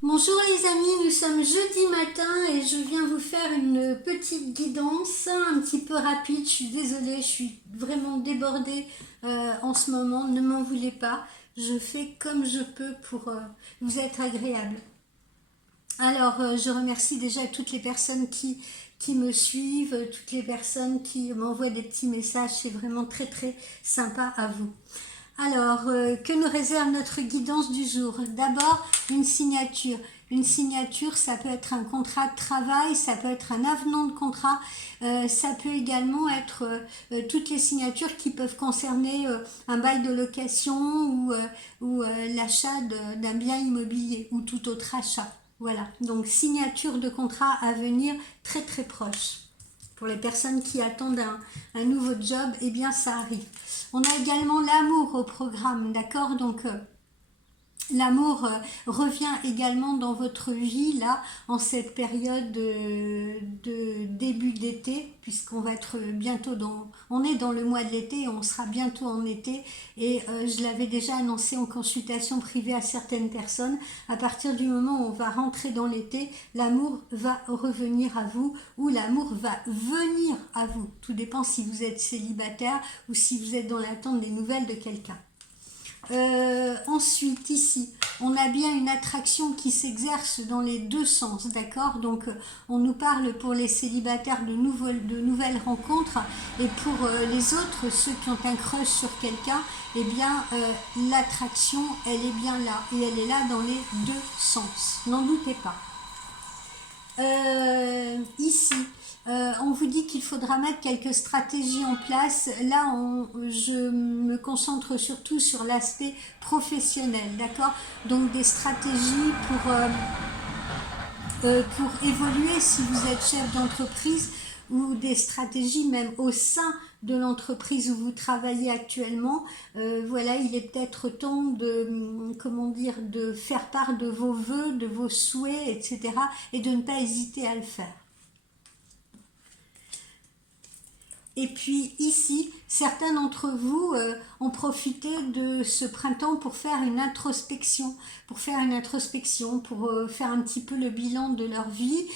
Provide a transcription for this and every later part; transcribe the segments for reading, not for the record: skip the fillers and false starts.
Bonjour les amis, nous sommes jeudi matin et je viens vous faire une petite guidance un petit peu rapide. Je suis désolée, je suis vraiment débordée en ce moment, ne m'en voulez pas. Je fais comme je peux pour vous être agréable. Alors, je remercie déjà toutes les personnes qui me suivent, toutes les personnes qui m'envoient des petits messages. C'est vraiment très très sympa à vous. Alors, que nous réserve notre guidance du jour? D'abord, une signature. Une signature, ça peut être un contrat de travail, ça peut être un avenant de contrat, ça peut également être toutes les signatures qui peuvent concerner un bail de location ou l'achat d'un bien immobilier ou tout autre achat. Voilà, donc signature de contrat à venir très très proche. Pour les personnes qui attendent un nouveau job, eh bien ça arrive. On a également l'amour au programme, d'accord? Donc l'amour revient également dans votre vie là en cette période de début d'été, puisqu'on va être bientôt on est dans le mois de l'été et on sera bientôt en été, et je l'avais déjà annoncé en consultation privée à certaines personnes. À partir du moment où on va rentrer dans l'été, l'amour va revenir à vous ou l'amour va venir à vous, tout dépend si vous êtes célibataire ou si vous êtes dans l'attente des nouvelles de quelqu'un. Ensuite, ici, on a bien une attraction qui s'exerce dans les deux sens, d'accord? Donc, on nous parle pour les célibataires de nouvelles rencontres, et pour les autres, ceux qui ont un crush sur quelqu'un, eh bien, l'attraction, elle est bien là, et elle est là dans les deux sens. N'en doutez pas. Ici, on vous dit qu'il faudra mettre quelques stratégies en place. Là, je me concentre surtout sur l'aspect professionnel, d'accord? Donc des stratégies pour évoluer si vous êtes chef d'entreprise, ou des stratégies même au sein de l'entreprise où vous travaillez actuellement. Voilà, il est peut-être temps de, comment dire, de faire part de vos vœux, de vos souhaits, etc. et de ne pas hésiter à le faire. Et puis ici, certains d'entre vous ont profité de ce printemps pour faire une introspection, pour faire un petit peu le bilan de leur vie,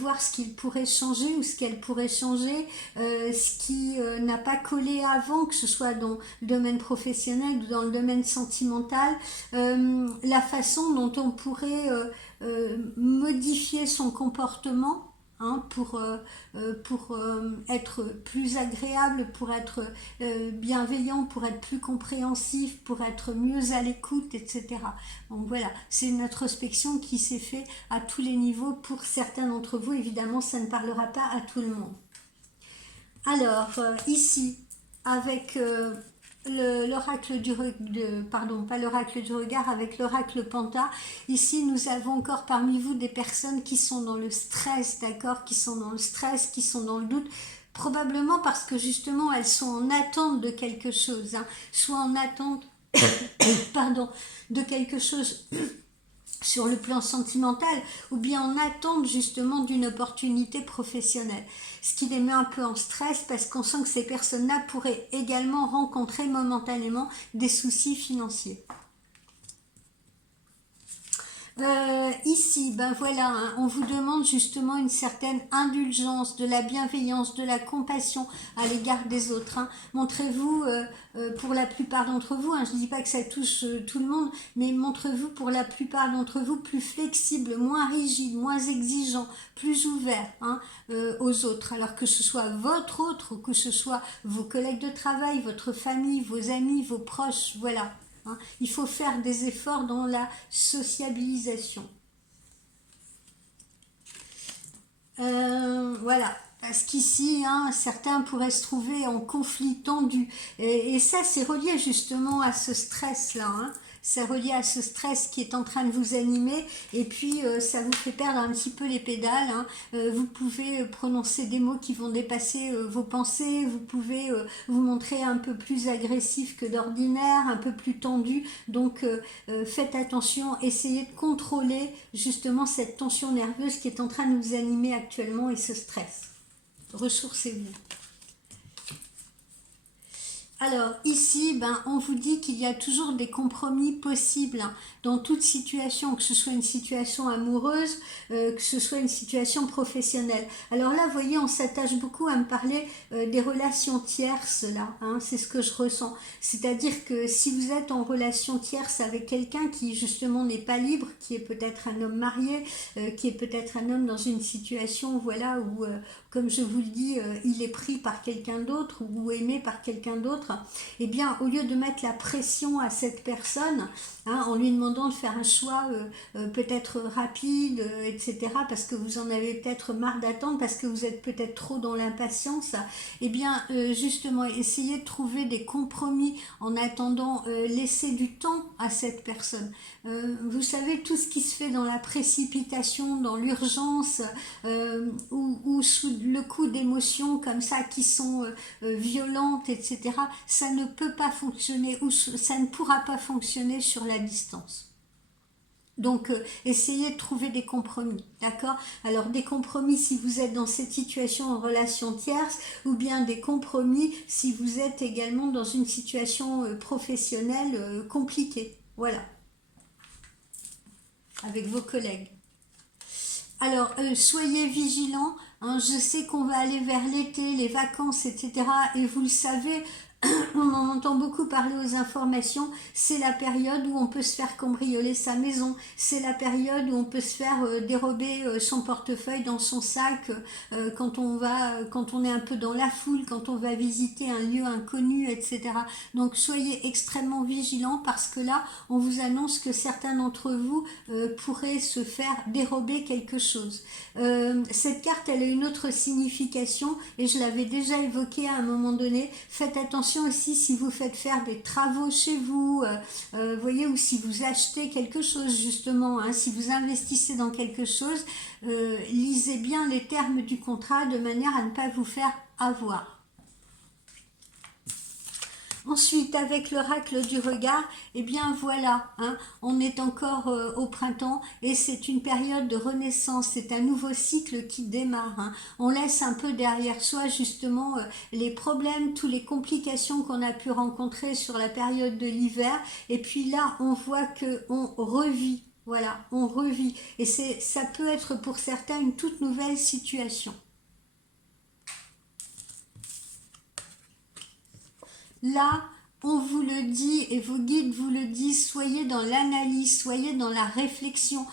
voir ce qu'ils pourraient changer ou ce qu'elles pourraient changer, ce qui n'a pas collé avant, que ce soit dans le domaine professionnel ou dans le domaine sentimental, la façon dont on pourrait modifier son comportement, hein, pour être plus agréable, pour être bienveillant, pour être plus compréhensif, pour être mieux à l'écoute, etc. Donc voilà, c'est une introspection qui s'est faite à tous les niveaux pour certains d'entre vous. Évidemment, ça ne parlera pas à tout le monde. Alors, ici, avec l'oracle pardon, pas l'oracle du regard, avec l'oracle Panta, ici nous avons encore parmi vous des personnes qui sont dans le stress, d'accord, qui sont dans le stress, qui sont dans le doute, probablement parce que justement elles sont en attente de quelque chose, hein, soit en attente, pardon, de quelque chose sur le plan sentimental, ou bien en attente justement d'une opportunité professionnelle. Ce qui les met un peu en stress, parce qu'on sent que ces personnes-là pourraient également rencontrer momentanément des soucis financiers. Ici, ben voilà, hein, on vous demande justement une certaine indulgence, de la bienveillance, de la compassion à l'égard des autres, hein. Montrez-vous, pour la plupart d'entre vous, hein, je ne dis pas que ça touche tout le monde, mais montrez-vous pour la plupart d'entre vous plus flexible, moins rigide, moins exigeant, plus ouvert, hein, aux autres. Alors que ce soit votre autre, ou que ce soit vos collègues de travail, votre famille, vos amis, vos proches, voilà. Hein. Il faut faire des efforts dans la sociabilisation. Voilà. Parce qu'ici, hein, certains pourraient se trouver en conflit tendu. Et ça, c'est relié justement à ce stress-là. Hein. C'est relié à ce stress qui est en train de vous animer. Et puis, ça vous fait perdre un petit peu les pédales. Hein. Vous pouvez prononcer des mots qui vont dépasser vos pensées. Vous pouvez vous montrer un peu plus agressif que d'ordinaire, un peu plus tendu. Donc, faites attention. Essayez de contrôler justement cette tension nerveuse qui est en train de vous animer actuellement, et ce stress. Ressourcez-vous. Alors ici, ben, on vous dit qu'il y a toujours des compromis possibles hein, dans toute situation, que ce soit une situation amoureuse, que ce soit une situation professionnelle. Alors là, vous voyez, on s'attache beaucoup à me parler des relations tierces, là, hein, c'est ce que je ressens. C'est-à-dire que si vous êtes en relation tierce avec quelqu'un qui justement n'est pas libre, qui est peut-être un homme marié, qui est peut-être un homme dans une situation, voilà, où comme je vous le dis, il est pris par quelqu'un d'autre ou aimé par quelqu'un d'autre, eh bien, au lieu de mettre la pression à cette personne, hein, en lui demandant de faire un choix peut-être rapide, etc., parce que vous en avez peut-être marre d'attendre, parce que vous êtes peut-être trop dans l'impatience, eh bien, justement, essayez de trouver des compromis en attendant, laisser du temps à cette personne. Vous savez, tout ce qui se fait dans la précipitation, dans l'urgence, ou sous le coup d'émotions comme ça qui sont violentes, etc., ça ne peut pas fonctionner ou ça ne pourra pas fonctionner sur la distance. Donc, essayez de trouver des compromis, d'accord? Alors, des compromis si vous êtes dans cette situation en relation tierce, ou bien des compromis si vous êtes également dans une situation professionnelle compliquée, voilà, avec vos collègues. Alors, soyez vigilants, hein, je sais qu'on va aller vers l'été, les vacances, etc. Et vous le savez, on en entend beaucoup parler aux informations, c'est la période où on peut se faire cambrioler sa maison, c'est la période où on peut se faire dérober son portefeuille dans son sac quand on est un peu dans la foule, quand on va visiter un lieu inconnu, etc. Donc soyez extrêmement vigilants parce que là, on vous annonce que certains d'entre vous pourraient se faire dérober quelque chose. Cette carte, elle a une autre signification et je l'avais déjà évoquée à un moment donné. Faites attention aussi si vous faites faire des travaux chez vous, voyez, ou si vous achetez quelque chose justement, hein, si vous investissez dans quelque chose, lisez bien les termes du contrat de manière à ne pas vous faire avoir. Ensuite, avec l'oracle du regard, eh bien voilà, hein, on est encore au printemps et c'est une période de renaissance, c'est un nouveau cycle qui démarre. Hein. On laisse un peu derrière soi justement les problèmes, toutes les complications qu'on a pu rencontrer sur la période de l'hiver. Et puis là, on voit que on revit. Voilà, on revit. Et ça peut être pour certains une toute nouvelle situation. Là, on vous le dit et vos guides vous le disent, soyez dans l'analyse, soyez dans la réflexion,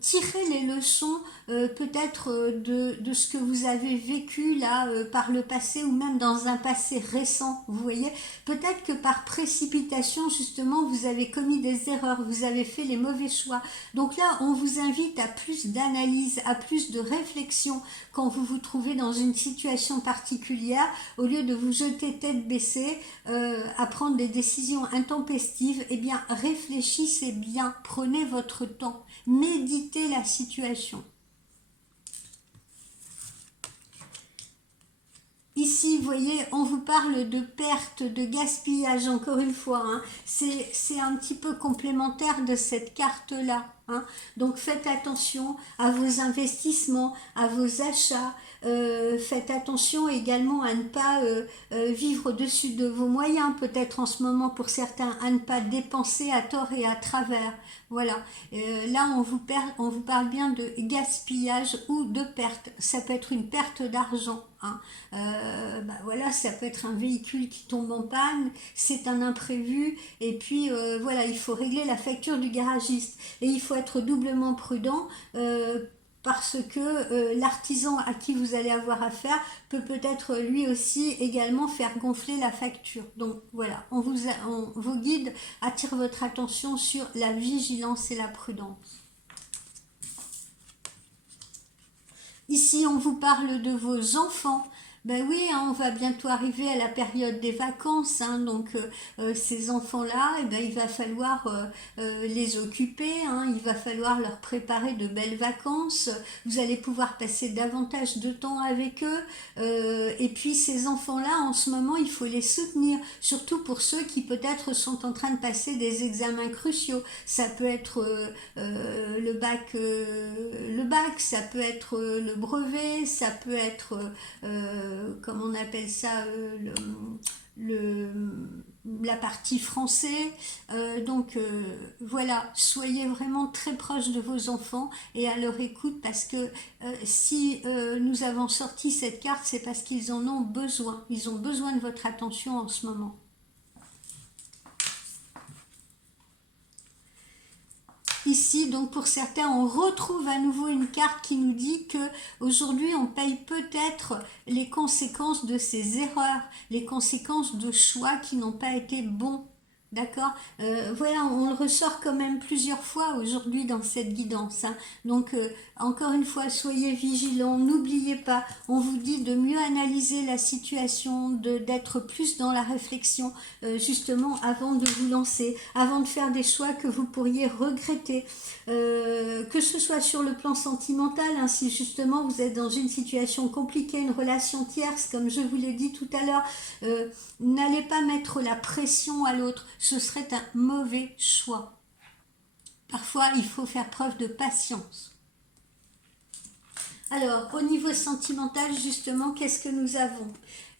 tirez les leçons peut-être de ce que vous avez vécu là par le passé ou même dans un passé récent, vous voyez. Peut-être que par précipitation justement vous avez commis des erreurs, vous avez fait les mauvais choix. Donc là, on vous invite à plus d'analyse, à plus de réflexion quand vous vous trouvez dans une situation particulière, au lieu de vous jeter tête baissée, à prendre des décisions intempestives, eh bien réfléchissez bien, prenez votre temps, méditez la situation. Ici, vous voyez, on vous parle de perte, de gaspillage, encore une fois. Hein. C'est un petit peu complémentaire de cette carte-là. Hein. Donc faites attention à vos investissements, à vos achats. Faites attention également à ne pas vivre au-dessus de vos moyens, peut-être en ce moment pour certains, à ne pas dépenser à tort et à travers. Voilà. Là, on vous parle bien de gaspillage ou de perte. Ça peut être une perte d'argent. Hein. Voilà, ça peut être un véhicule qui tombe en panne, c'est un imprévu, et puis voilà, il faut régler la facture du garagiste. Et il faut être doublement prudent parce que l'artisan à qui vous allez avoir affaire peut peut-être lui aussi également faire gonfler la facture. Donc voilà, vos guides attirent votre attention sur la vigilance et la prudence. Ici, on vous parle de vos enfants. Ben oui, hein, on va bientôt arriver à la période des vacances, hein, donc ces enfants-là, eh ben, il va falloir les occuper, hein, il va falloir leur préparer de belles vacances, vous allez pouvoir passer davantage de temps avec eux, et puis ces enfants-là, en ce moment, il faut les soutenir, surtout pour ceux qui peut-être sont en train de passer des examens cruciaux. Ça peut être le bac, ça peut être le brevet, ça peut être comment on appelle ça, la partie français. Voilà, soyez vraiment très proche de vos enfants et à leur écoute, parce que si nous avons sorti cette carte, c'est parce qu'ils en ont besoin. Ils ont besoin de votre attention en ce moment. Ici, donc pour certains, on retrouve à nouveau une carte qui nous dit que aujourd'hui on paye peut-être les conséquences de ces erreurs, les conséquences de choix qui n'ont pas été bons. D'accord. Voilà, on le ressort quand même plusieurs fois aujourd'hui dans cette guidance, hein. Donc, encore une fois, soyez vigilants, n'oubliez pas, on vous dit de mieux analyser la situation, d'être plus dans la réflexion, justement, avant de vous lancer, avant de faire des choix que vous pourriez regretter, que ce soit sur le plan sentimental, hein, si justement vous êtes dans une situation compliquée, une relation tierce, comme je vous l'ai dit tout à l'heure, n'allez pas mettre la pression à l'autre. Ce serait un mauvais choix. Parfois, il faut faire preuve de patience. Alors, au niveau sentimental, justement, qu'est-ce que nous avons?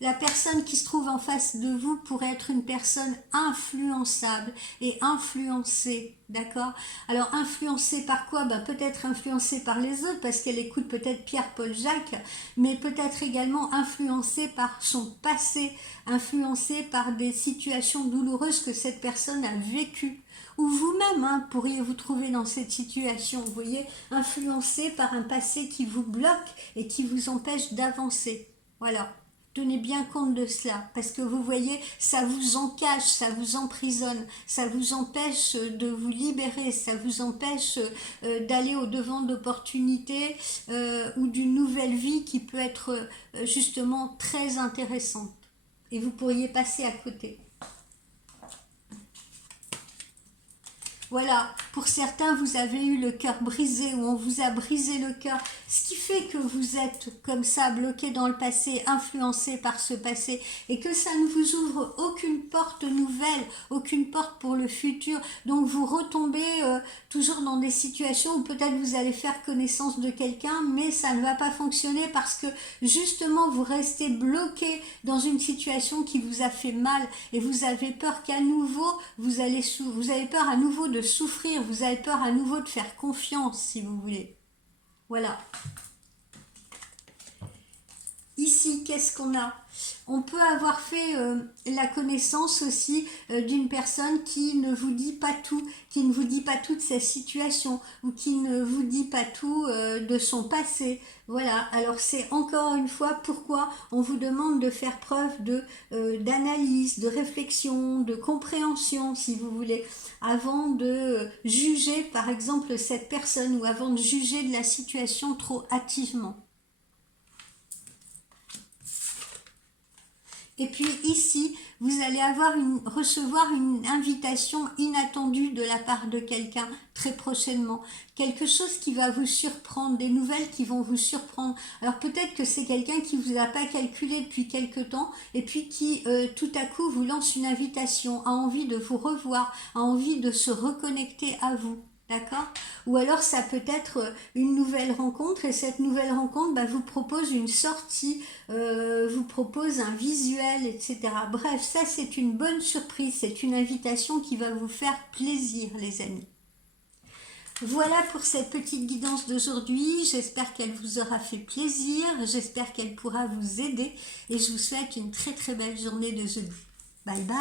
La personne qui se trouve en face de vous pourrait être une personne influençable et influencée, d'accord? Alors, influencée par quoi? Peut-être influencée par les autres, parce qu'elle écoute peut-être Pierre, Paul, Jacques, mais peut-être également influencée par son passé, influencée par des situations douloureuses que cette personne a vécues. Ou vous-même, hein, pourriez vous trouver dans cette situation, vous voyez, influencé par un passé qui vous bloque et qui vous empêche d'avancer. Voilà. Tenez bien compte de cela, parce que vous voyez, ça vous encage, ça vous emprisonne, ça vous empêche de vous libérer, ça vous empêche d'aller au-devant d'opportunités ou d'une nouvelle vie qui peut être justement très intéressante. Et vous pourriez passer à côté. Voilà, pour certains, vous avez eu le cœur brisé ou on vous a brisé le cœur, ce qui fait que vous êtes comme ça, bloqué dans le passé, influencé par ce passé et que ça ne vous ouvre aucune porte nouvelle, aucune porte pour le futur. Donc vous retombez toujours dans des situations où peut-être vous allez faire connaissance de quelqu'un, mais ça ne va pas fonctionner parce que justement vous restez bloqué dans une situation qui vous a fait mal et vous avez peur qu'à nouveau, vous avez peur à nouveau de souffrir, vous avez peur à nouveau de faire confiance, si vous voulez. Voilà. Ici, qu'est-ce qu'on a? On peut avoir fait la connaissance aussi d'une personne qui ne vous dit pas tout, qui ne vous dit pas toute sa situation ou qui ne vous dit pas tout de son passé. Voilà, alors c'est encore une fois pourquoi on vous demande de faire preuve d'analyse, de réflexion, de compréhension, si vous voulez, avant de juger par exemple cette personne ou avant de juger de la situation trop hâtivement. Et puis ici, vous allez recevoir une invitation inattendue de la part de quelqu'un très prochainement. Quelque chose qui va vous surprendre, des nouvelles qui vont vous surprendre. Alors peut-être que c'est quelqu'un qui ne vous a pas calculé depuis quelque temps et puis qui tout à coup vous lance une invitation, a envie de vous revoir, a envie de se reconnecter à vous. D'accord? Ou alors ça peut être une nouvelle rencontre et cette nouvelle rencontre vous propose une sortie, vous propose un visuel, etc. Bref, ça c'est une bonne surprise, c'est une invitation qui va vous faire plaisir, les amis. Voilà pour cette petite guidance d'aujourd'hui, j'espère qu'elle vous aura fait plaisir, j'espère qu'elle pourra vous aider et je vous souhaite une très très belle journée de jeudi. Bye bye.